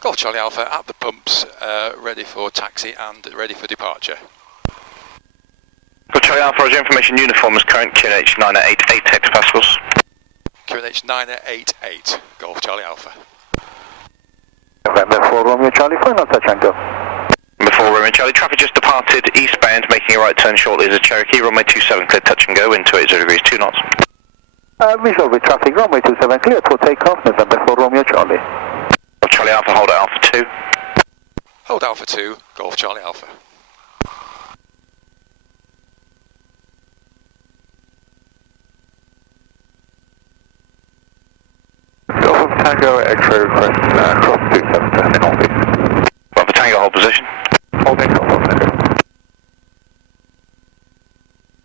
Golf Charlie Alpha at the pumps, ready for taxi and ready for departure. Golf Charlie Alpha, Roger, information uniform is current, QNH 988 hectopascals. QNH 988, Golf Charlie Alpha. November 4 Romeo Charlie, final touch and go. Before Romeo Charlie, traffic just departed eastbound, making a right turn shortly as a Cherokee, runway 27, clear touch and go, wind 280 degrees, 2 knots. Visual with traffic, runway 27, clear for takeoff, November 4 Romeo Charlie. Golf Charlie Alpha, hold at Alpha 2. Hold Alpha 2, Golf Charlie Alpha. Golf Tango, X-ray request, cross 27, turning northeast. Alpha Tango, hold position. Holding Golf Tango.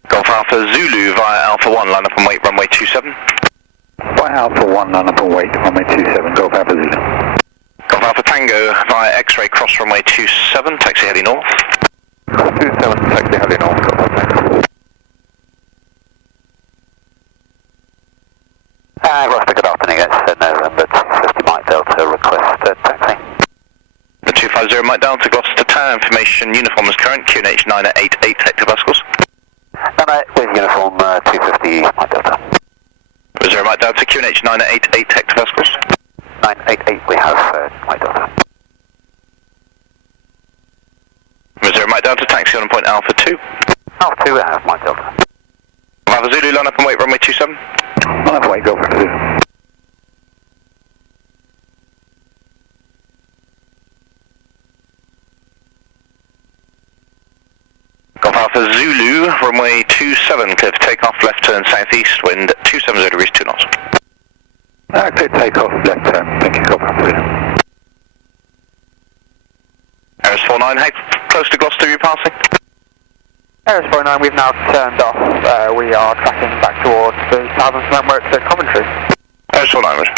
Golf Alpha Zulu via Alpha 1, line up and wait, runway 27. By Alpha 1, line up and wait, runway 27, Golf Alpha Zulu. Golf Alpha Tango via X-ray cross runway 27, taxi heading north. 27, taxi heading north, Golf Alpha Tango. Gloucester, good afternoon, it's November 250 Mike Delta, request taxi. The 250 Mike Delta, Gloucester Tower, information uniform is current, QNH 988 hectopascals. No, with uniform 250 Mike Delta. 0 Mike Delta, QNH 988 hectopascals. 988 we have Mike Delta. 0 Mike Delta, taxi on point Alpha 2. Alpha 2 we have Mike Delta. Alpha Zulu, line up and wait, runway 27. Line up and wait, go for Zulu. Golf Alpha Zulu, runway 27, clear for takeoff, left turn southeast, wind 270 degrees, 2 knots. Clear takeoff, left turn, thank you, Golf Alpha Zulu. Aeros 49, hey, close to Gloucester, you passing? Aeros 49, we've now turned off. We are tracking back towards the southern network to Coventry. Aeros 49, Roger.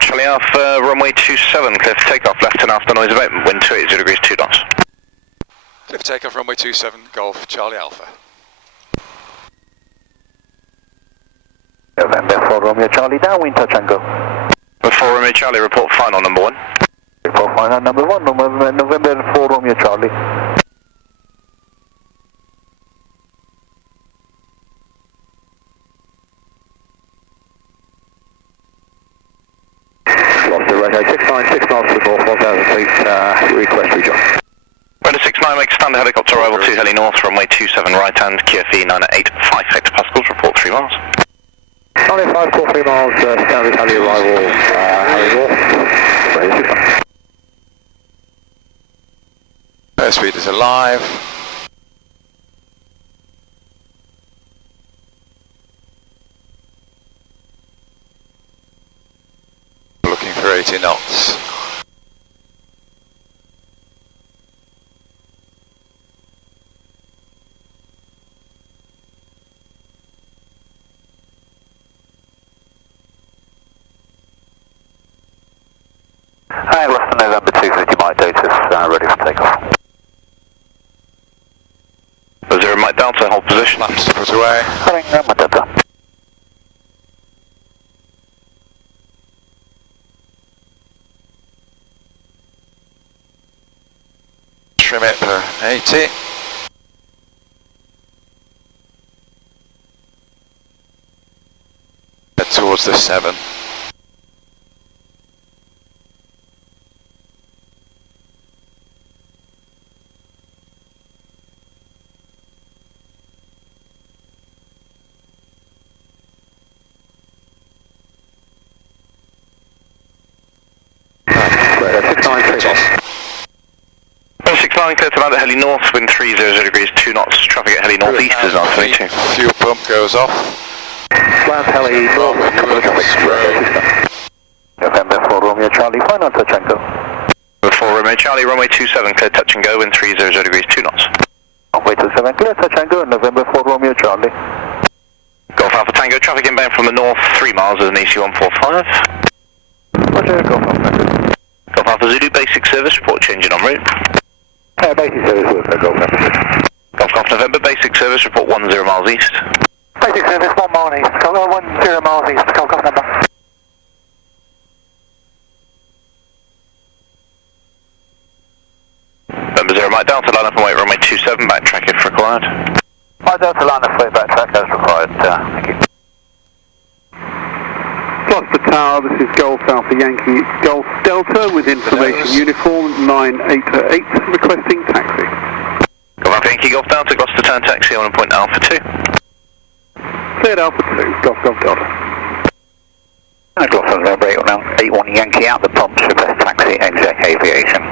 Charlie Alpha, runway 27, clear for takeoff, left turn after noise abatement, wind 280 degrees, 2 knots. Clear for takeoff, runway 27, Golf Charlie Alpha. November 4 Romeo Charlie, downwind touch and go. Before Romeo Charlie, report final number 1. Report final number 1, November 4 Romeo Charlie. Right, 696 miles to the north, 1000 feet, request rejoin. Radar 69, make standard helicopter arrival to heli north, runway 27 right hand, QFE 985 hectopascals, report 3 miles. 95, call 3 miles, standard heli arrival, heli north, radar 69. Airspeed is alive. Looking for 80 knots. Hi, Gloucester, November 250 Mike Delta, ready for takeoff. 0 Mike Delta, hold position. Flaps to put away. Running Mike Delta. Trim it for 80. Head towards the 7. Radar 696 off. 69, clear to land at heli north, wind 300 degrees, 2 knots, traffic at heli northeast is on 22. Fuel pump goes off. Land heli north, November 4 Romeo Charlie, final touch and go. Before Romeo Charlie, runway 27, clear touch and go, wind 300 degrees, 2 knots. Runway 27, clear touch and go, November 4 Romeo Charlie. Golf Alpha Tango, traffic inbound from the north, 3 miles as an EC145. Roger, Golf Alpha. Golf Alpha Zulu, basic service, report changing en route. Basic service, Golf Alpha. Golf November, basic service, report 10 miles east. Basic service, 1 mile east, 10 miles east, Golf number. November 0, Mike Delta, line up and wait, runway 27, backtrack if required. Mike Delta, line up, wait, backtrack as required, thank you. Gloucester Tower, this is Golf Alpha Yankee Golf Delta with information uniform 988, requesting taxi. Golf Alpha Yankee Golf Delta, Gloucester Town taxi on point Alpha 2. Cleared Alpha 2, Golf Delta. Gloucester November 81 Yankee out the pumps, request taxi, exec aviation.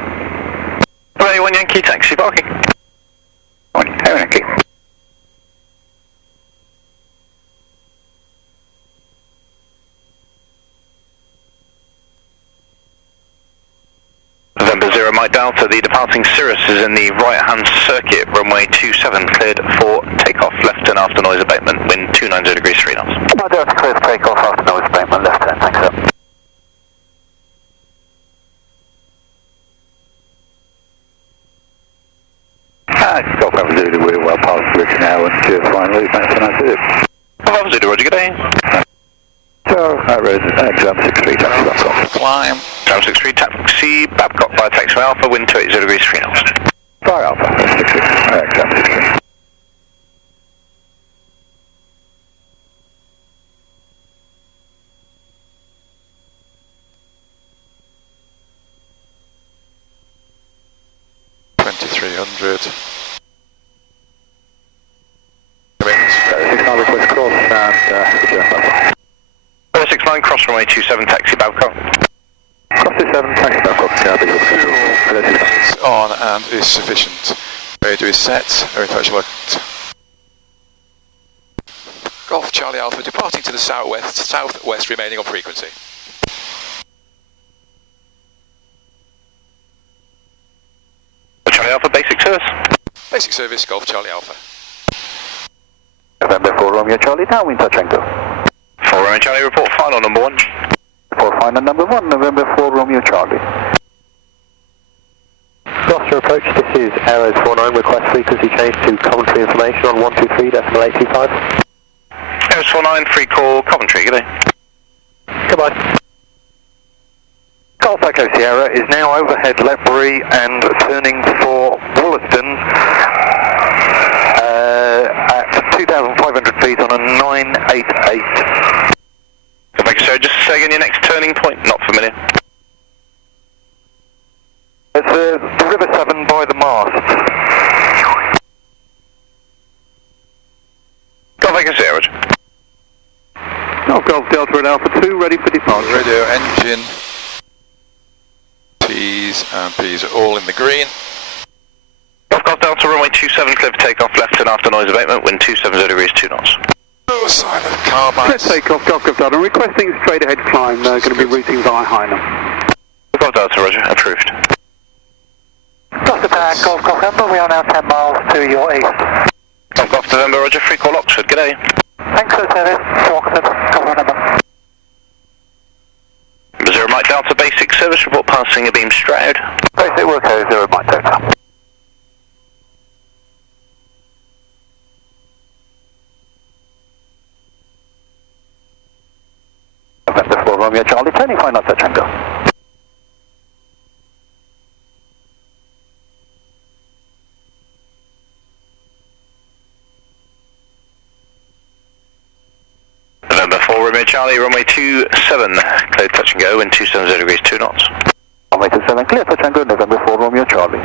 81 Yankee taxi parking. Yankee. November 0, Mike Delta, the departing Cirrus is in the right-hand circuit, runway 27, cleared for takeoff, left turn after noise abatement, wind 290 degrees 3 knots. Mike Delta, clear for takeoff after noise abatement, left turn, thanks sir. Golf Alpha Zulu, we're well past the bridge now and clear finally, thanks for that. Golf Alpha Zulu, Roger, good day. So, road, exam 63, taxi Babcock. Climb. Exam 63, taxi Babcock by taxi Alpha, wind 280 degrees 3 knots. Fire Alpha, 63, exam 63. Request cross and 69 cross runway 27 taxi Babcock. Cross 27 taxi Babcock, Fuel is on and is sufficient. Radio is set, air worked. Golf Charlie Alpha departing to the southwest remaining on frequency. Charlie Alpha, basic service. Basic service, Golf Charlie Alpha. November 4 Romeo Charlie, downwind touch and go. 4 Romeo Charlie, report final number 1. Report final number 1, November 4 Romeo Charlie. Gloucester approach, this is Aeros 49, request frequency change to Coventry information on 123.825. Aeros 49, free call, Coventry, good day. Goodbye. Golf Echo Sierra is now overhead Ledbury and turning for Wollaston at 2,500 feet on a 988. Thank you, sir. Just say again your next turning point, not familiar. It's the River Severn by the mast. Golf Echo Sierra, Roger. Golf Delta at Alpha 2, ready for departure. Radio, engine, T's and P's are all in the green. Golf Delta, runway 27, clear for takeoff, left turn after noise abatement, wind 270 degrees 2 knots. No sign of carbines. Let's take off Golf Delta, requesting straight ahead climb, going to be routing via Hynham. Golf Delta, Roger, approved. Gloucester Tower, Golf November, we are now 10 miles to your east. Golf November, Roger, free call Oxford, good day. Thanks for the service, to Oxford, Golf November. 0 Mike Delta, basic service report passing a beam Stroud. Basic work 0 Mike Delta. November 4 Romeo Charlie, turning final touch and go. November 4 Romeo Charlie, runway 27, clear touch and go, wind 270 degrees 2 knots. Runway 27, clear touch and go, November 4 Romeo Charlie.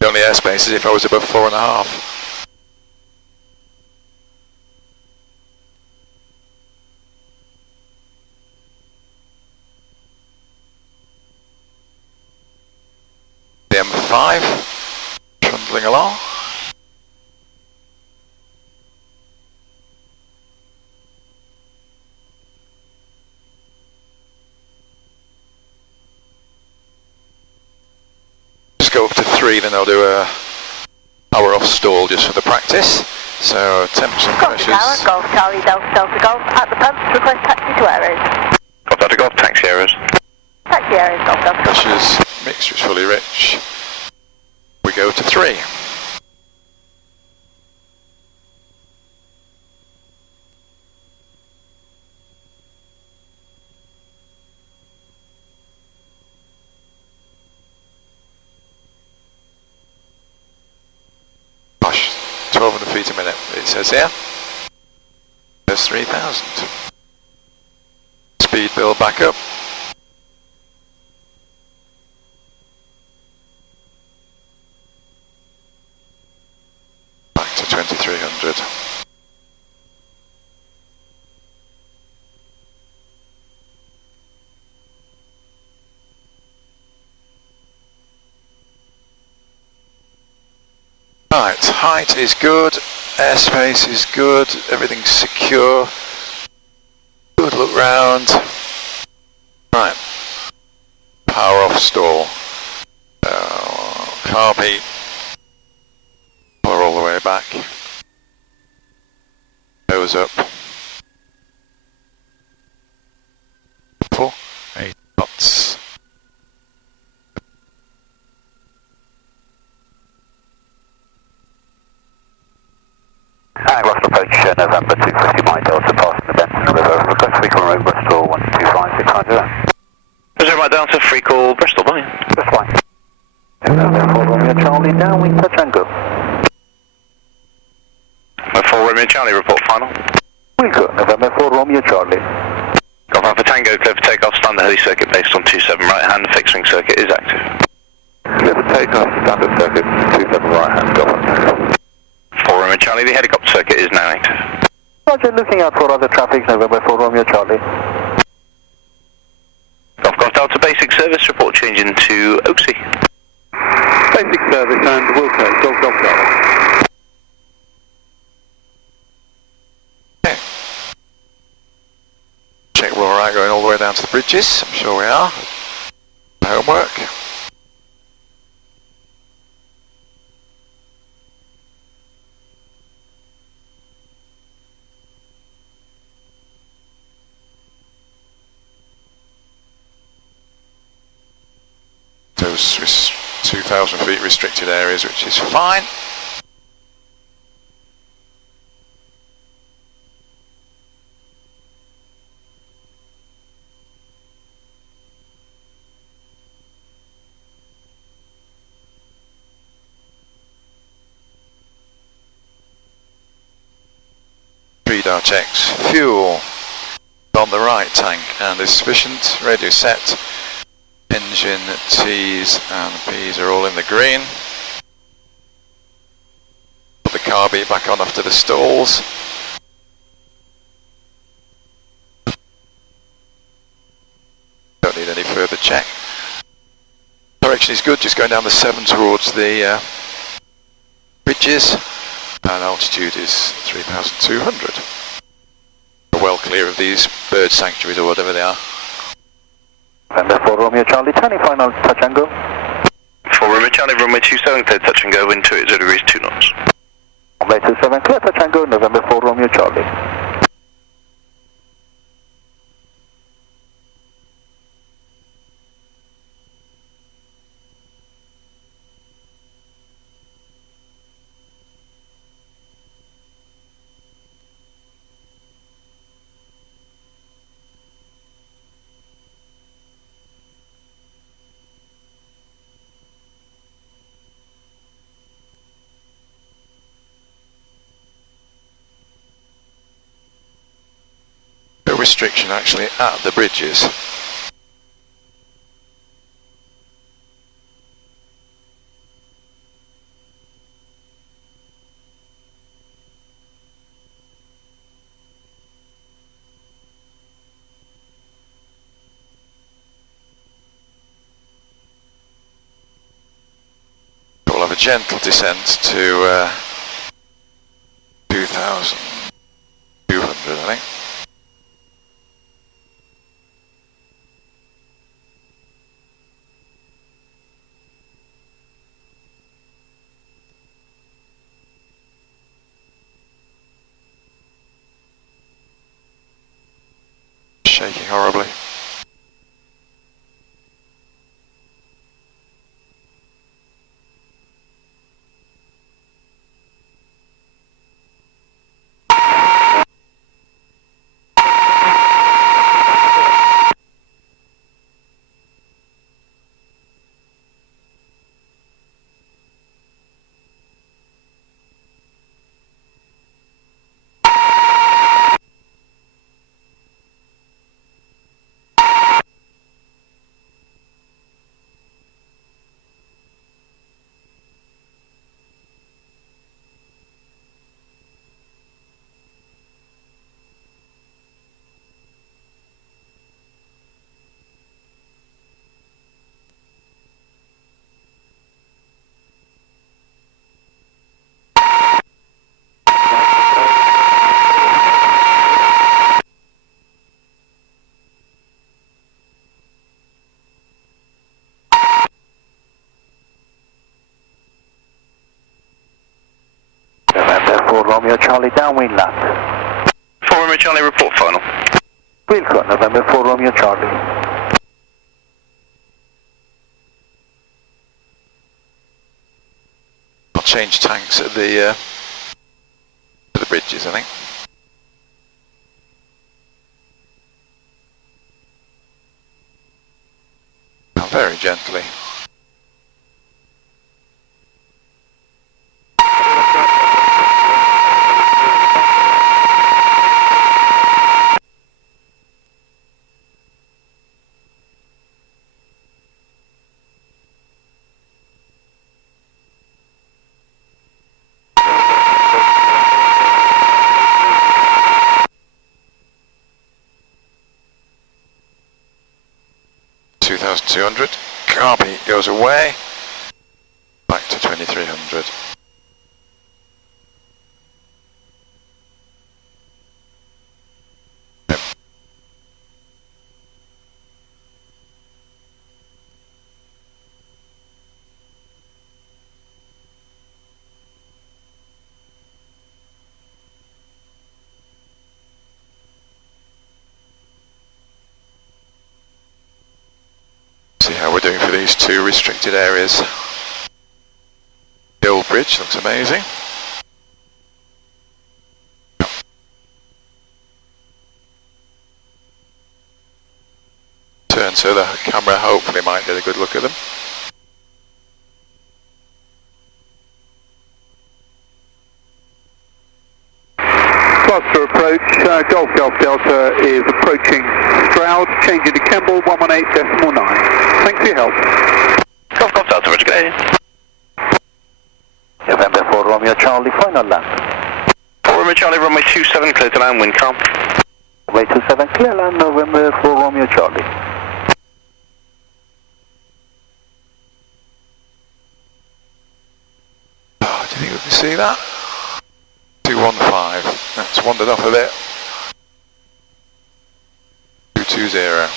The only airspace is if I was above 4.5. The M5, trundling along. just go up to 3, then I'll do a hour off stall just for the practice. So temperature and pressures. Golf Charlie Delta Delta Golf at the pumps, request taxi to Aeros. Golf Delta Golf, taxi Aeros. Taxi Aeros, Golf Delta Golf. Pressures, mixture is fully rich. We go to 3. Gosh, 1,200 feet a minute, it says here. There's 3,000. Speed build back up. Back to 2,300. Right, height is good, airspace is good, everything's secure. Good look round. Right, power off stall. Carb heat. Power all the way back. Nose up. 8 knots. Gloucester approach November 250 Mike Delta passing the Benson River. Request free call route Bristol 125650. Is it right down to free call Bristol, bye? That's fine. November 4 Romeo Charlie, downwind touch and go. 4 Romeo Charlie, report final. We'll go, November 4 Romeo Charlie. Golf Alpha Tango, clear for takeoff, standard heli circuit based on 27 right hand, fixed wing circuit is active. Clear for takeoff, standard circuit, 27 right hand, Golf Alpha Tango. 4 Romeo Charlie, the helicopter circuit is now active. Roger, looking out for other traffic, November 4 Romeo Charlie. Golf Delta basic service, report changing to Oaksey. Basic service and Wilco, Golf Delta. Check we're alright going all the way down to the bridges. I'm sure we are. Homework. Those 2,000 feet restricted areas, which is fine. Radar checks. Fuel on the right tank and is sufficient. Radio set. Engine T's and P's are all in the green. Put the car beat back on after the stalls. Don't need any further check. Direction is good, just going down the Severn towards the bridges. And altitude is 3,200. We're well clear of these bird sanctuaries or whatever they are. November 4 Romeo Charlie, turning final touch and go. 4 Romeo Charlie, runway 27, clear touch and go, wind 20 degrees, 2 knots. Runway 27, clear touch and go, November 4 Romeo Charlie. Restriction actually at the bridges. We'll have a gentle descent to 2,200, I think. shaking horribly. Romeo Charlie, downwind land. 4 Romeo Charlie, report final. Wilco, November 4 Romeo Charlie. I'll change tanks at the bridges, I think. Now, very gently. $2,200. Copy, goes away. Back to 2300. Yep. See how we're doing for these two restricted areas. The old bridge looks amazing. Turn so the camera hopefully might get a good look at them. Gloucester approach, Golf Delta is approaching Stroud, changing to Kemble 118.9. Thanks for your help. Golf Delta, Roger, good day. November 4 Romeo Charlie, final land. 4 Romeo Charlie, runway 27, clear to land, wind calm. Runway 27, clear land, November 4 Romeo Charlie. Oh, do you think we can see that? 215. That's wandered off a bit. 220.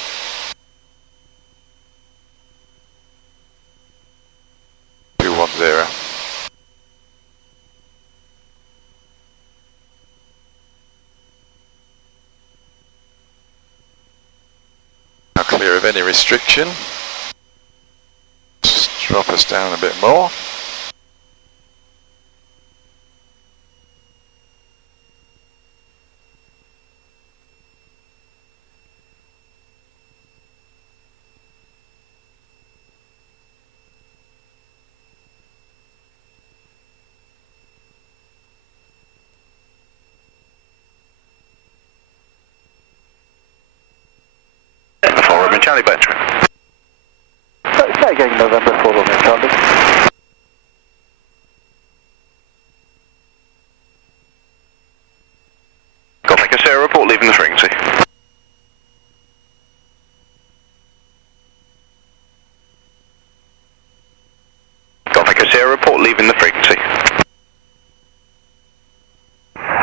Now clear of any restriction. Just drop us down a bit more. Charlie battery. Say again, November 4 Romeo Charlie. Golf Echo Sierra, report leaving the frequency. Golf Echo Sierra, report leaving the frequency.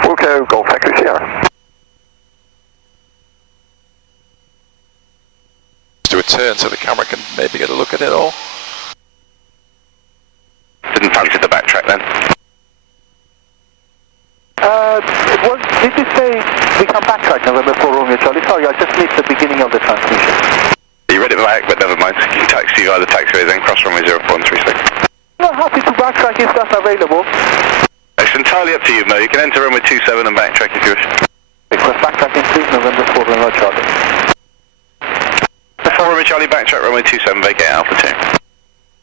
Wilco, Golf Echo Sierra. Do a turn so the camera can maybe get a look at it all. Didn't fancy the backtrack then. Did you say we come backtrack November 4 Romeo Charlie? Sorry, I just missed the beginning of the transmission. You read it back, but never mind. You can taxi via the taxiway, then cross runway 0.36. Well, happy to backtrack if that's available. It's entirely up to you, Mo. You can enter runway 27 and backtrack if you wish. Request backtracking, please, November 4 Lima Charlie. Before runway Charlie, backtrack runway 27, vacate Alpha 2.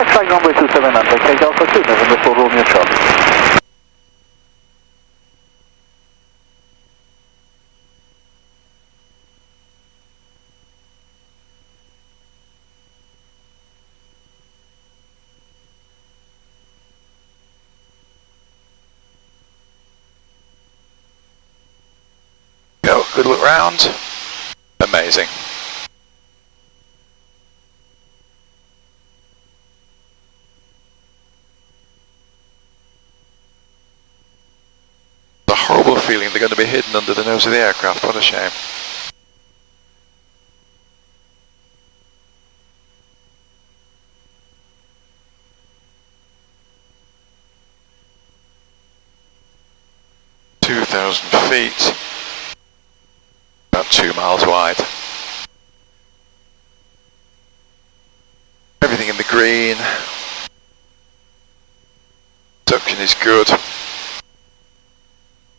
Backtrack runway 27 and vacate Alpha 2, November 4 Romeo Charlie. Go, good look round. Amazing. It's a horrible feeling they're going to be hidden under the nose of the aircraft. What a shame. feet, about 2 miles wide. Everything in the green. Suction is good.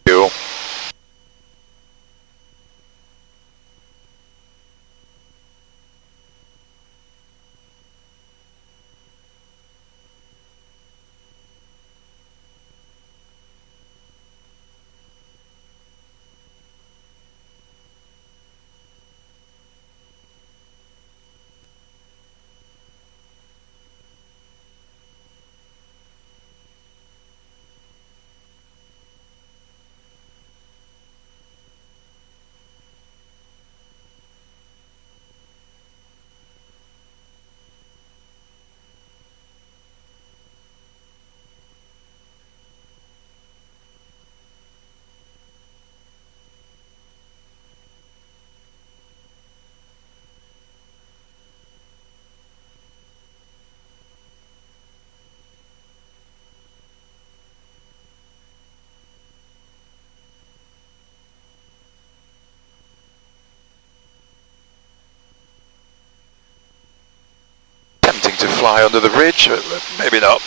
Fuel. To fly under the bridge, but maybe not.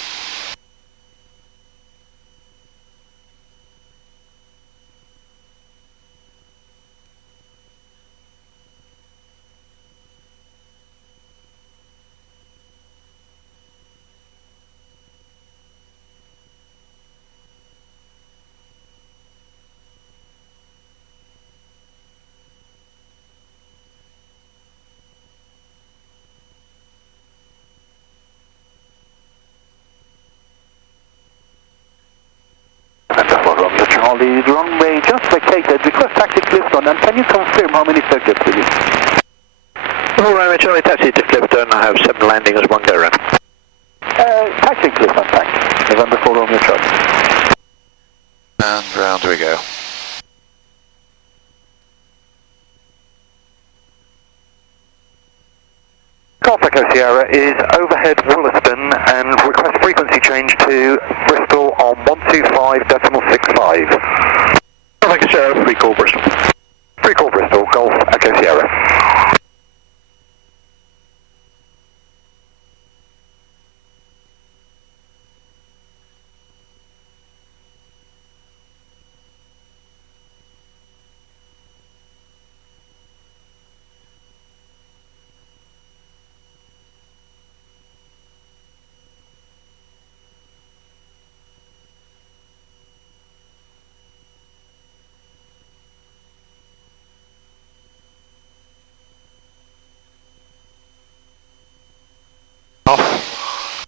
The runway just vacated. Request taxi Clifton, and can you confirm how many circuits will you? All right, Charlie, taxi to Clifton. I have 7 landings, 1 go around. Taxi Clifton, thanks. November 4 Romeo Charlie. And round we go. Golf Echo Sierra is overhead Wollaston and request frequency change to Bristol on 125.65. Golf Echo Sierra, free call Bristol. Free call Bristol, Golf Echo Sierra. Off.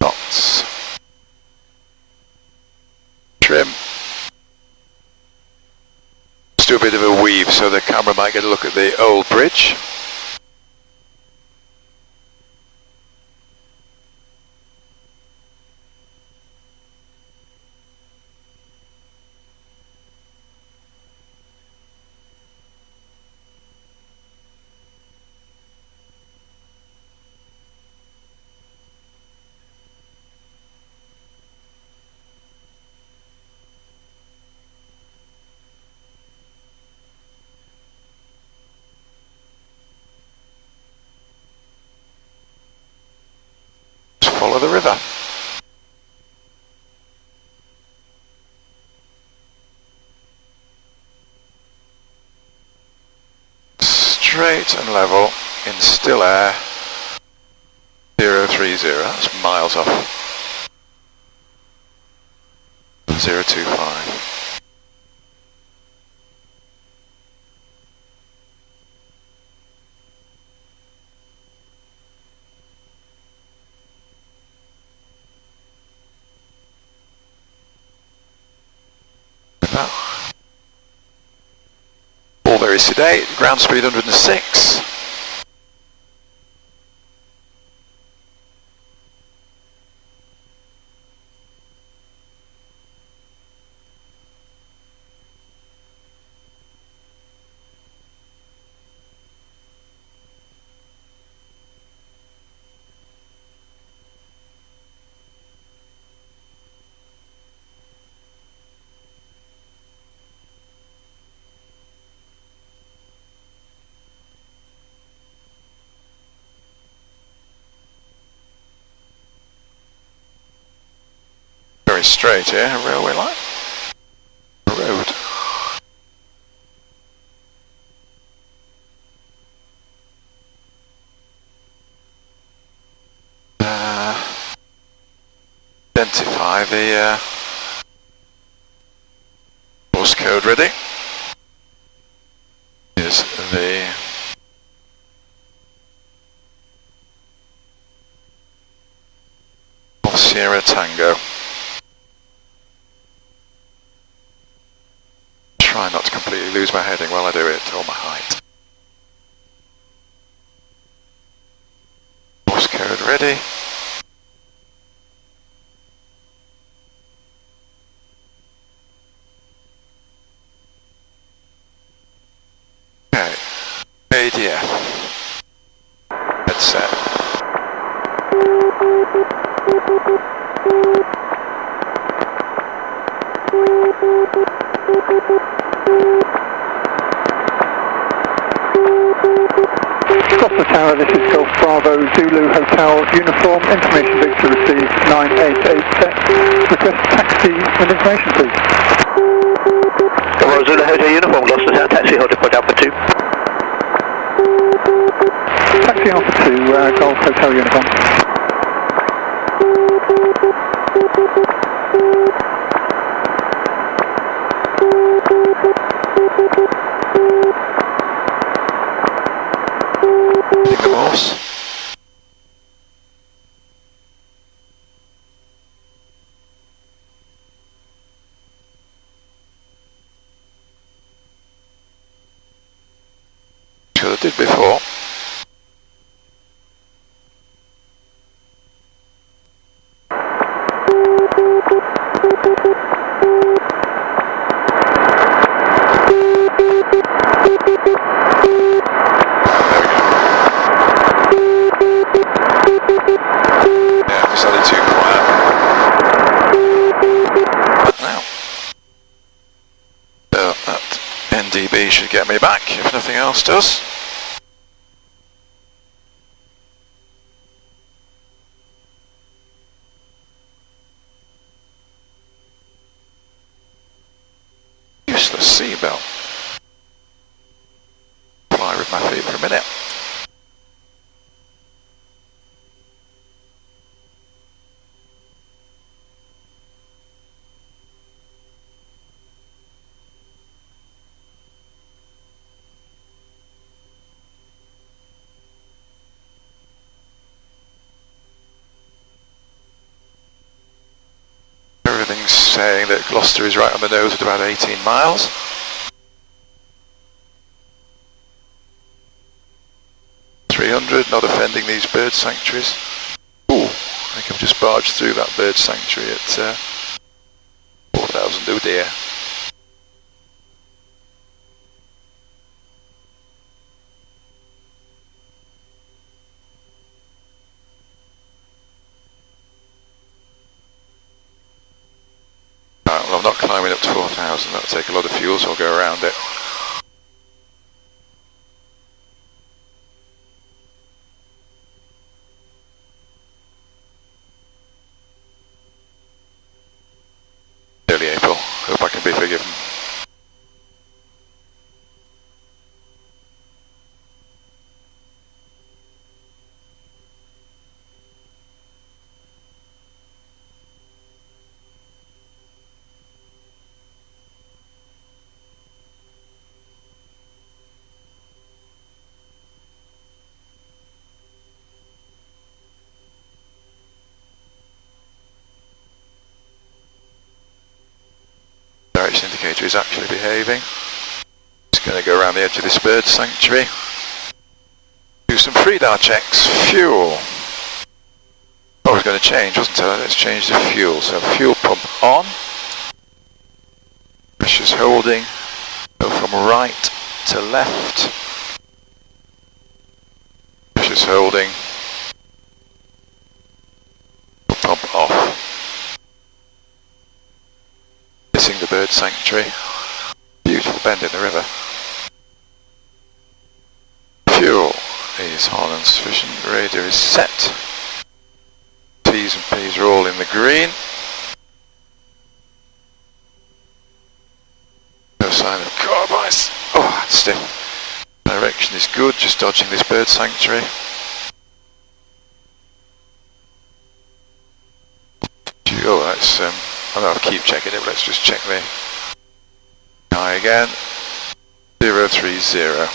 Knots. Trim. Let's do a bit of a weave so the camera might get a look at the old bridge. river. Straight and level in still air, 030, that's miles off. 025. All very sedate, ground speed 106. Very straight here, a railway line. A road. Identify the course code ready. Is the Sierra Tango. Try not to completely lose my heading while I do it, or my height. Course code ready. Okay, ADF. Headset. Gloucester Tower, this is Golf Bravo Zulu Hotel Uniform. Information Victor received 988 set. Request taxi and information, please. Bravo Zulu Hotel Uniform, Gloucester Tower, taxi hold depot Alpha 2. Taxi Alpha 2, Golf Hotel Uniform. The course. Sure I did before. NDB should get me back if nothing else does. Useless seatbelt. Fly with my feet for a minute. Everything's saying that Gloucester is right on the nose at about 18 miles. Not offending these bird sanctuaries. Ooh, I think I've just barged through that bird sanctuary at 4,000, oh dear. Alright, well I'm not climbing up to 4,000, that'll take a lot of fuel, so I'll go around it. motor is actually behaving. Just going to go around the edge of this bird sanctuary. Do some FREEDAR checks. Fuel. I was going to change, wasn't it? Let's change the fuel. So fuel pump on. Pressure's holding. Go from right to left. Pressure's holding. Pump off. Missing the bird sanctuary. Beautiful bend in the river. Fuel is on and sufficient. Radar is set. T's and P's are all in the green. No sign of carbice. Oh, that's stiff. Direction is good, just dodging this bird sanctuary. Oh, that's, I know I'll keep checking it, but let's just check the eye again. 030.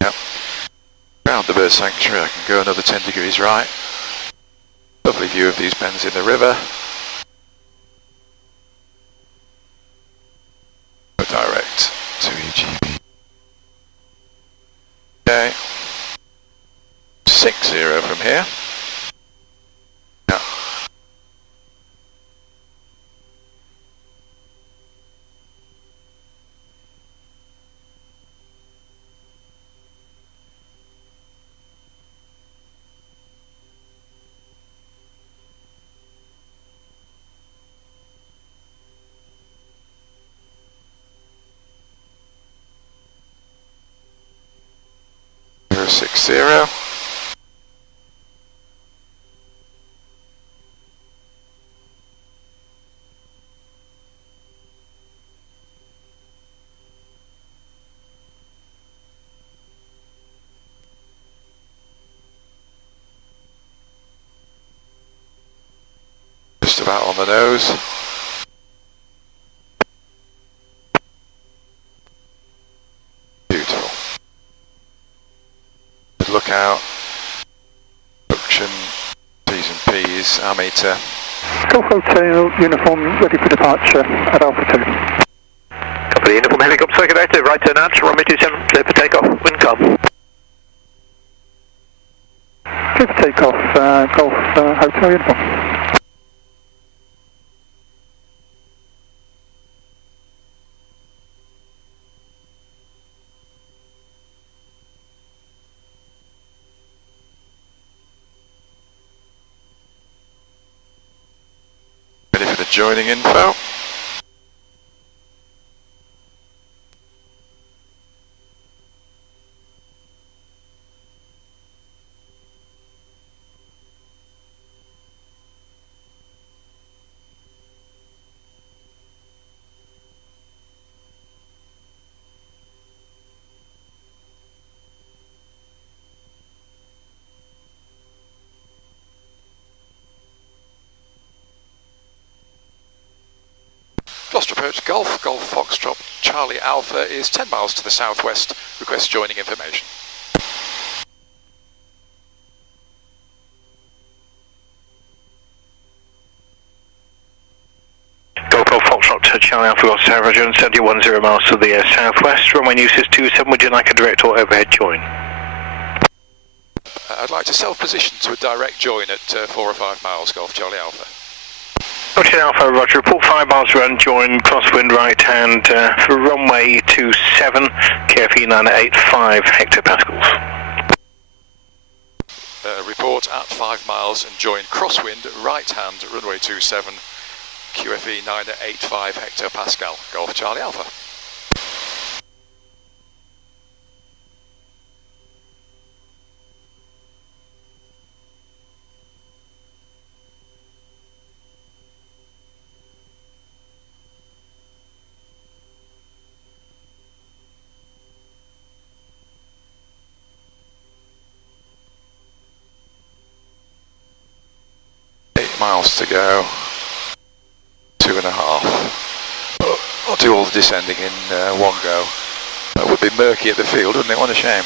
Yep. Around the bird sanctuary, I can go another 10 degrees right. Lovely view of these bends in the river. Go direct to EGBJ. Okay. 60 from here. Yeah. Zero 60. Just about on the nose. Beautiful. Look out. Function, T's and P's, ammeter. Golf Hotel uniform ready for departure at Alpha 2. Copy, uniform helicopter circulated, right turn out, runway 27, clear for takeoff, wind calm. Clear for takeoff, Golf Hotel uniform. Ready for the joining info. Gloucester approach Golf, Golf Foxtrot, Charlie Alpha is 10 miles to the southwest. Request joining information. Golf Foxtrot to Charlie Alpha, Gloucester, Roger, 71 miles to the southwest. Runway news is 27. Would you like a direct or overhead join? I'd like to self-position to a direct join at 4 or 5 miles, Golf Charlie Alpha. Roger Alpha, Roger, report 5 miles run, join, crosswind right hand for runway 27, KFE 985 hectopascals. Report at 5 miles and join crosswind right hand runway 27, QFE 985 hectopascal, Golf Charlie Alpha. Miles to go, 2.5. I'll do all the descending in one go. That would be murky at the field, wouldn't it? What a shame.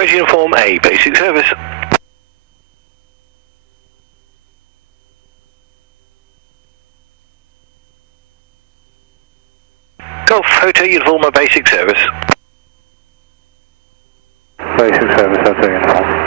Hotel Uniform A, basic service. Golf Hotel Uniform A, basic service. Basic service, Hotel Uniform.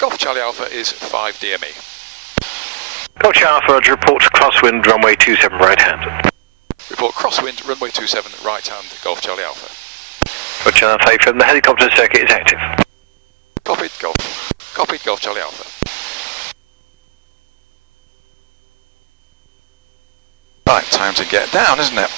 Golf Charlie Alpha is 5 DME. Golf Charlie Alpha, Roger, reports crosswind, runway 27 right hand. Report crosswind, runway 27 right hand, Golf Charlie Alpha. Golf Charlie Alpha from the helicopter circuit is active. Copied, Golf. Copied, Golf Charlie Alpha. Right, time to get down, isn't it?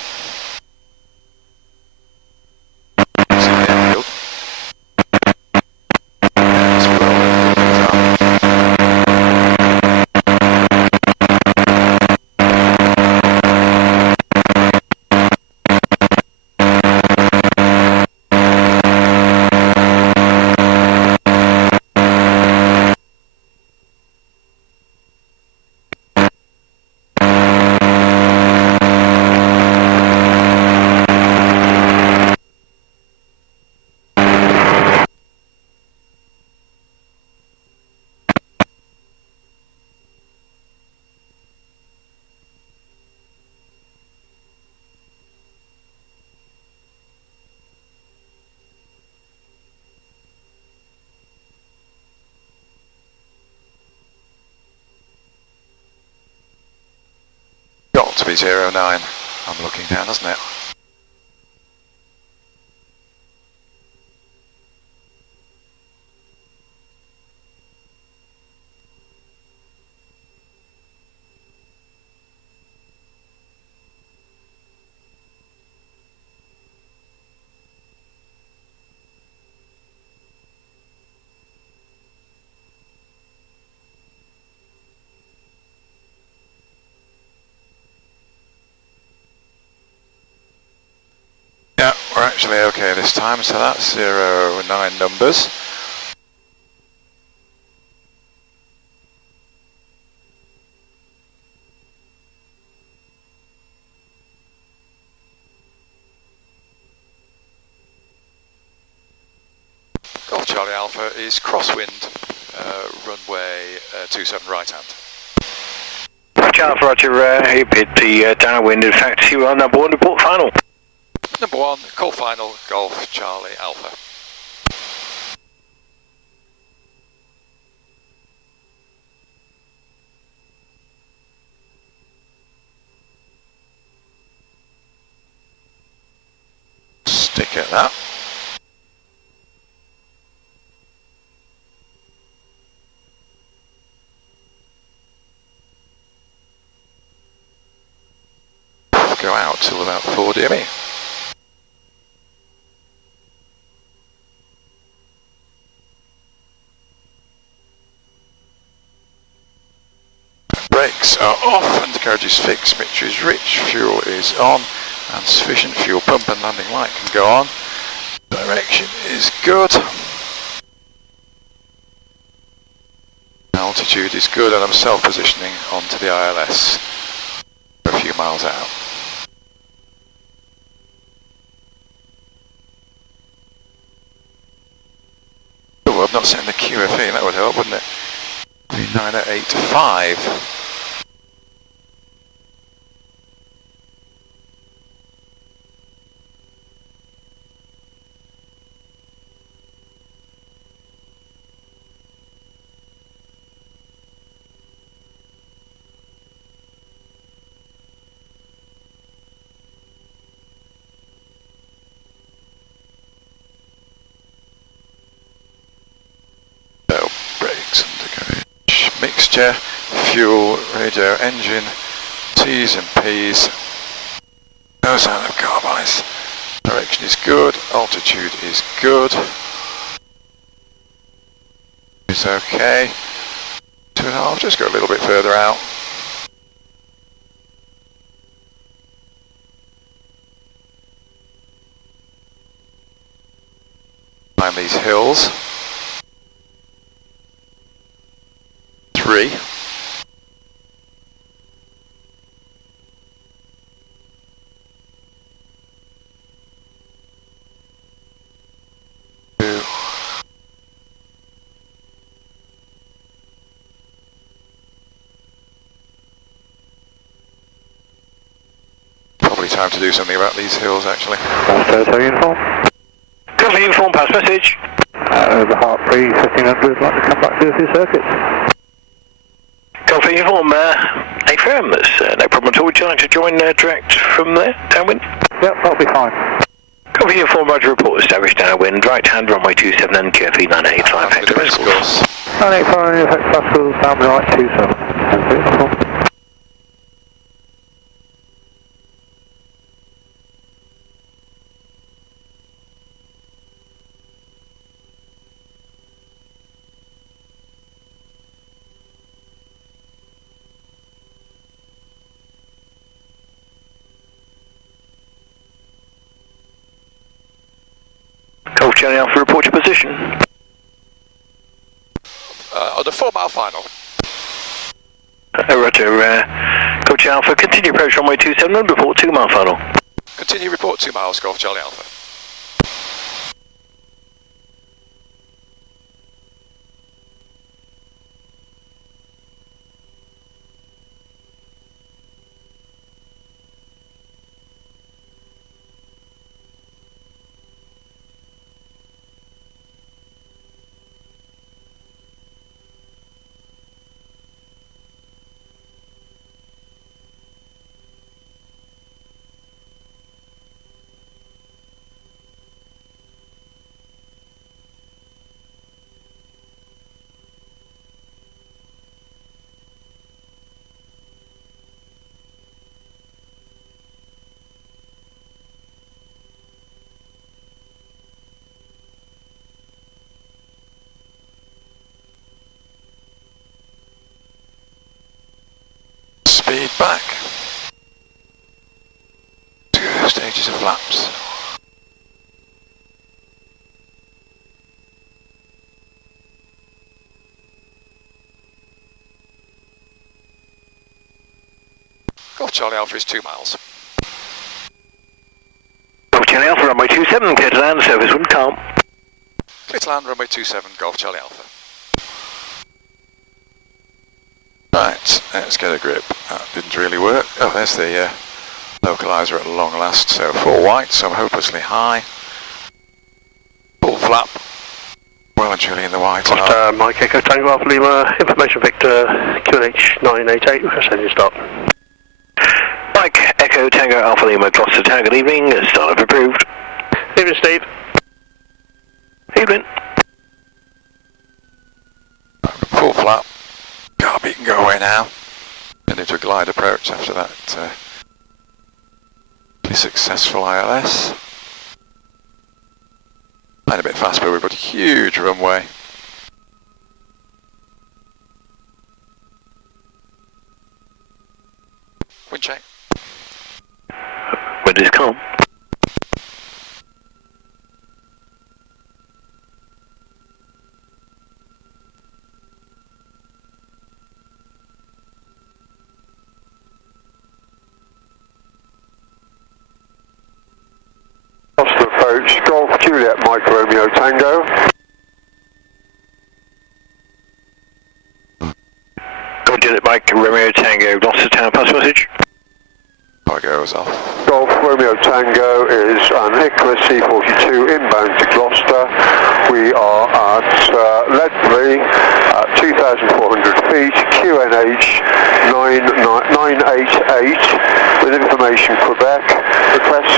Got to be 09. I'm looking down, isn't it? Yeah, we're actually okay this time, so that's 09 numbers. Golf Charlie Alpha is crosswind, runway 27 right hand. Golf Alpha, Roger, you hit the downwind. In fact, you are number 1, report final. Number 1, call final, Golf Charlie Alpha. Stick at that. Go out till about 4 DME. Brakes are off, undercarriage is fixed, mixture is rich, fuel is on, and sufficient fuel pump and landing light can go on. Direction is good. Altitude is good, and I'm self-positioning onto the ILS for a few miles out. Oh, I've not set in the QFE, that would help, wouldn't it? 985. moisture, fuel, radio, engine, T's and P's. No sign of carb ice. Direction is good, altitude is good. It's okay. 2.5, just go a little bit further out. Climb these hills. 3. 2. Probably time to do something about these hills actually. Gloucester uniform. Gloucester uniform, pass message. Over heart free, 1500, like to come back to a few circuits. Gloucester uniform, A firm, that's no problem at all. Would you like to join direct from there, downwind? Yep, that'll be fine. Gloucester uniform, roger, report established downwind, right hand, runway 27 and QFE 985 hectopascals. 985 hectopascals, down right 27. Golf Charlie Alpha, report your position. On the 4 mile final. Roger, Golf Charlie Alpha, continue approach runway 27 and report 2 mile final. Continue report 2 miles, Golf Charlie Alpha. Speed back. 2 stages of flaps. Golf Charlie Alpha is 2 miles. Golf Charlie Alpha, runway 27, clear to land, service wind calm. Clear to land, runway 27, Golf Charlie Alpha. Right, let's get a grip. That didn't really work. Oh, there's the localizer at long last. So 4 white, so I'm hopelessly high. Full flap. Well and truly in the white. Mike Echo Tango Alpha Lima, information Victor, QNH 988, request engine start. Mike Echo Tango Alpha Lima, Gloucester Tower, good evening, start up approved. Evening Steve. Evening. Full flap. Carb can go away now. And into a glide approach after that successful ILS. Line a bit fast, but we've got a huge runway. Wind check. Wind is calm. Approach, Golf Juliet Mike Romeo Tango. Golf Juliet Mike Romeo Tango, Gloucester Tower, pass message. Power goes off. Golf Romeo Tango is an Icarus C-42 inbound to Gloucester. We are at Ledbury at 2,400 feet, QNH 988 with information Quebec. Request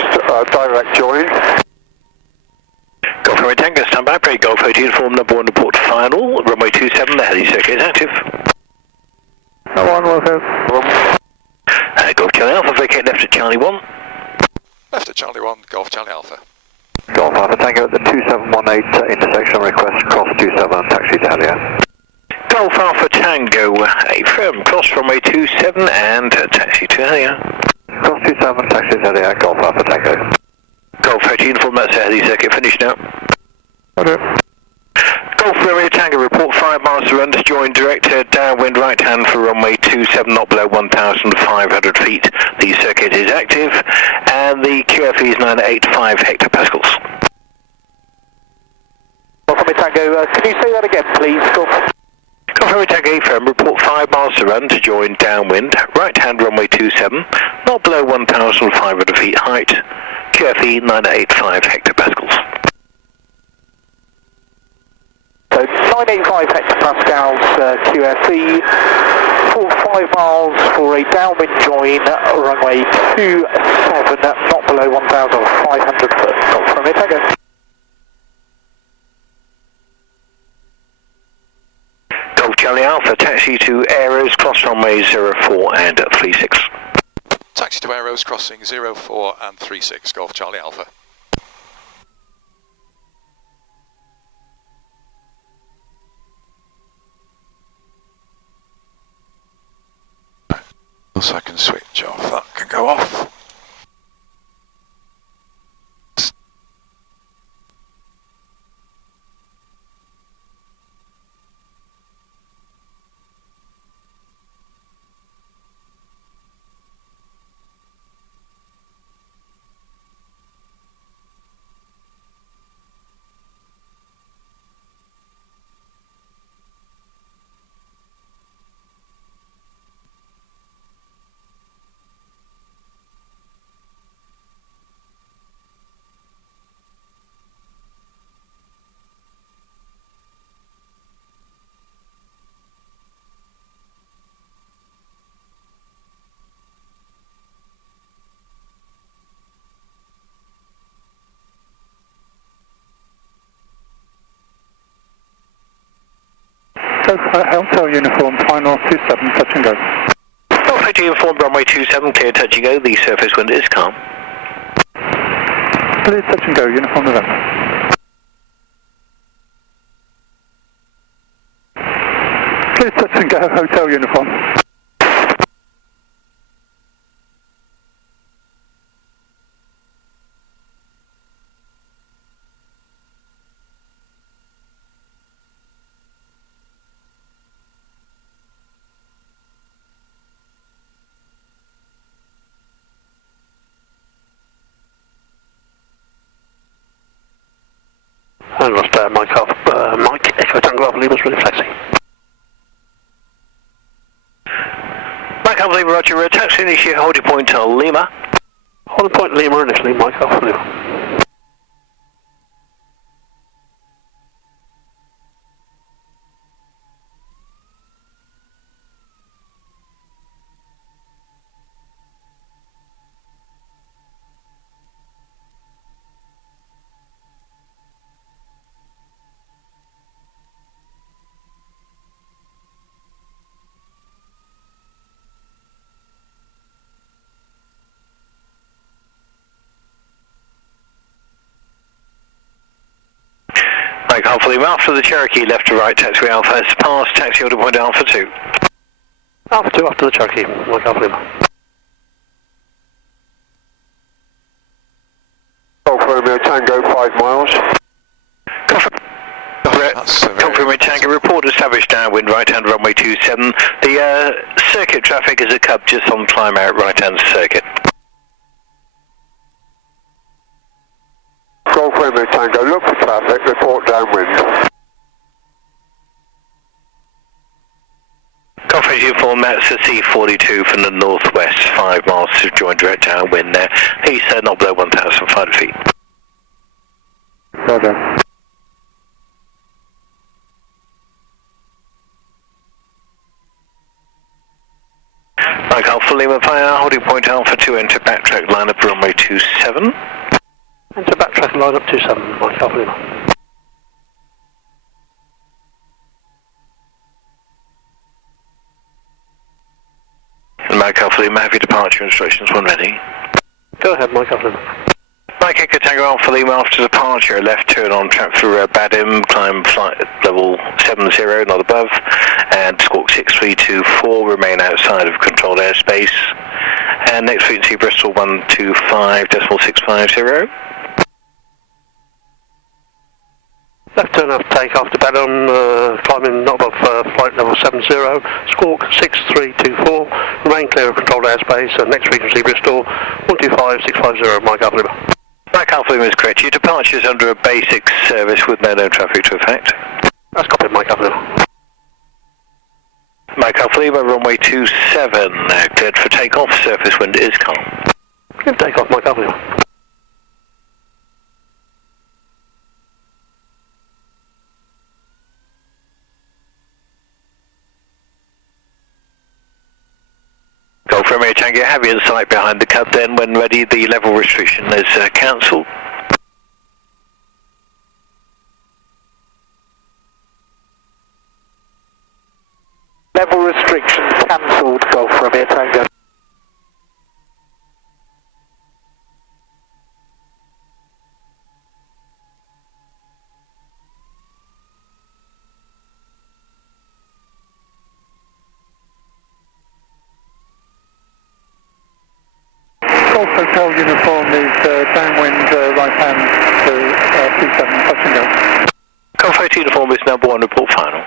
direct join. Golf Romeo Tango, stand by, break Golf 30, uniform number 1 report final, runway 27, the heli circuit is active. 1, welcome. Golf Charlie Alpha, vacate left at Charlie 1. Left at Charlie 1, Golf Charlie Alpha. Golf Alpha Tango at the 2718 intersection, request cross 27, taxi to Helio. Golf Alpha Tango, a firm cross runway 27 and taxi to Helio. Cross 27, taxi to Helio, Golf Alpha Tango. Golf 30 uniform, that's the circuit finished now. Okay. Golf Romeo Tango, report 5 miles to run, disjoin direct downwind right hand for runway 27, not below 1,500 feet. The circuit is active and the QFE is 985 hectopascals. Golf Romeo Tango, can you say that again please? Golf Romeo Tango firm, report 5 miles to run to join downwind, right hand runway 27, not below 1,500 feet height, QFE 985 hectopascals. So 985 hectopascals QFE, for 5 miles for a downwind join, runway 27, not below 1,500 foot. Golf Romeo Tango. Golf Charlie Alpha, taxi to Aeros, cross runway 04 and 36. Taxi to Aeros, crossing 04 and 36, Golf Charlie Alpha. So I can switch off, that can go off. Hotel uniform, final 27, touch and go. Hotel uniform, runway 27, clear touch and go, the surface wind is calm. Clear touch and go, uniform November. Clear touch and go, hotel uniform. And lost Mike Echo Tango Alpha Lima's really flexing. Mike Alpha Lima, roger, taxi initiate holding point to Lima. Holding point Lima initially, Mike Alpha Lima. Mike Alpha Lima, after the Cherokee, left to right, taxi Alpha has passed, taxi holding point Alpha 2. Alpha 2 after the Cherokee, Mike Alpha Lima. Golf Romeo Tango, 5 miles. Golf Romeo Tango, report established downwind, right-hand runway 27. The circuit traffic is a cub just on climb out right-hand circuit. Golf Romeo Tango, look for traffic, report downwind. Golf uniform, that's the C42 from the northwest, 5 miles to join direct downwind there. He's not below 1,500 feet. Well done. Mike Alpha Lima, via holding point Alpha 2, enter backtrack lineup runway 27. Enter backtrack line up 27, Mike Alpha Lima. Lima, have your departure instructions when ready. Go ahead, Mike Alpha Lima. Mike Echo Tango Alpha Lima, after departure, left turn on track through Badim, climb flight level 70, not above, and squawk 6324, remain outside of controlled airspace. And next frequency Bristol 125.650. Left turn off takeoff to Badim, climbing not above flight level 70, squawk 6324, remain clear of controlled airspace, and next frequency Bristol 125.650, Mike Alpha Lima. Mike Alpha Lima is correct. Your departure is under a basic service with no traffic to affect. That's copied, Mike Alpha Lima. Mike Alpha Lima, runway 27, cleared for takeoff, surface wind is calm. Good takeoff, Mike Alpha Lima. Golf Romeo Tango, have you in sight behind the cub then. When ready, the level restriction is cancelled. Level restrictions cancelled, Golf Romeo Tango. Golf Hotel uniform is downwind right hand to 27, touch and go. Golf Hotel uniform is number 1, report final.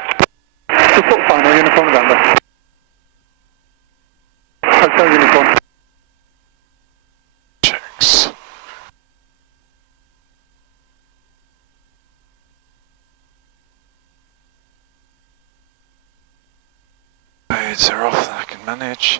Report final, uniform number. Hotel uniform. Checks. Blades are off that I can manage.